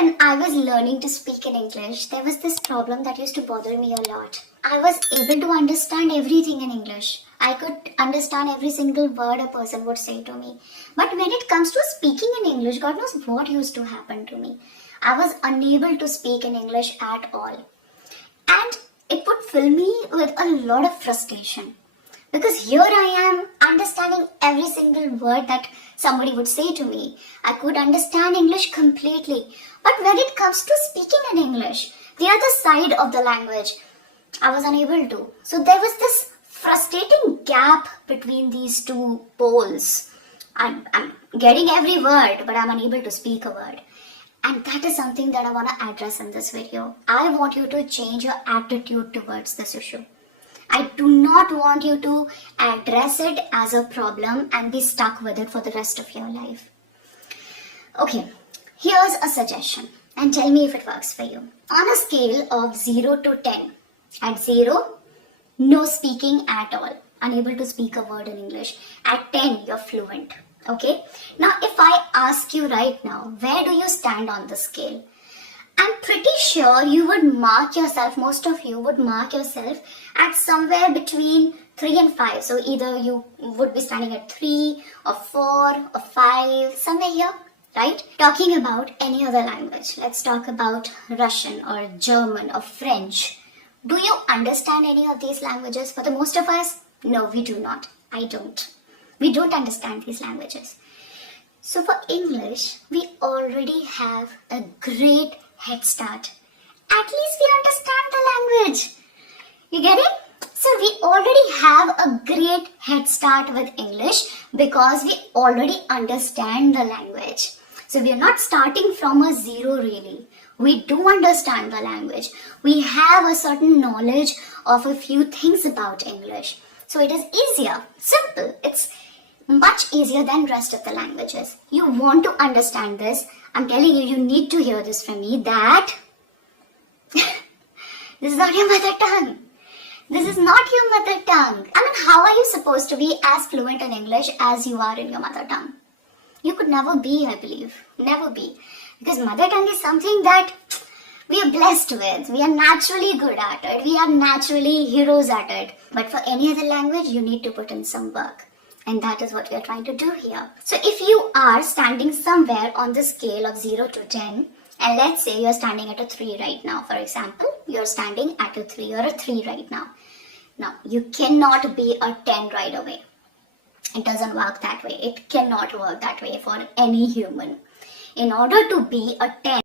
when I was learning to speak in English, there was this problem that used to bother me a lot. I was able to understand everything in English. I could understand every single word a person would say to me. But when it comes to speaking in English, God knows what used to happen to me. I was unable to speak in English at all. And it would fill me with a lot of frustration. Because here I am understanding every single word that somebody would say to me. I could understand English completely. But when it comes to speaking in English, the other side of the language, I was unable to. So there was this frustrating gap between these two poles. I'm getting every word, but I'm unable to speak a word. And that is something that I want to address in this video. I want you to change your attitude towards this issue. I do not want you to address it as a problem and be stuck with it for the rest of your life. Okay, here's a suggestion and tell me if it works for you. On a scale of 0 to 10, at 0, no speaking at all, unable to speak a word in English. At 10, you're fluent. Okay, now if I ask you right now, where do you stand on the scale? I'm pretty sure you would mark yourself, most of you would mark yourself at somewhere between 3 and 5. So either you would be standing at 3 or 4 or 5, somewhere here, right? Talking about any other language. Let's talk about Russian or German or French. Do you understand any of these languages? For the most of us, no, we do not. I don't. We don't understand these languages. So for English, we already have a great head start. At least we understand the language. You get it? So we already have a great head start with English because we already understand the language. So we are not starting from a 0 really. We do understand the language. We have a certain knowledge of a few things about English. So it is easier, simple. It's much easier than rest of the languages. You want to understand this. I'm telling you, you need to hear this from me that this is not your mother tongue. This is not your mother tongue. I mean, how are you supposed to be as fluent in English as you are in your mother tongue? You could never be, I believe. Never be. Because mother tongue is something that we are blessed with. We are naturally good at it. We are naturally heroes at it. But for any other language, you need to put in some work. And that is what we are trying to do here. So if you are standing somewhere on the scale of 0 to 10, and let's say you're standing at a 3 right now, for example, you're standing at a 3 or a 3 right now. Now, you cannot be a 10 right away. It doesn't work that way. It cannot work that way for any human. In order to be a 10,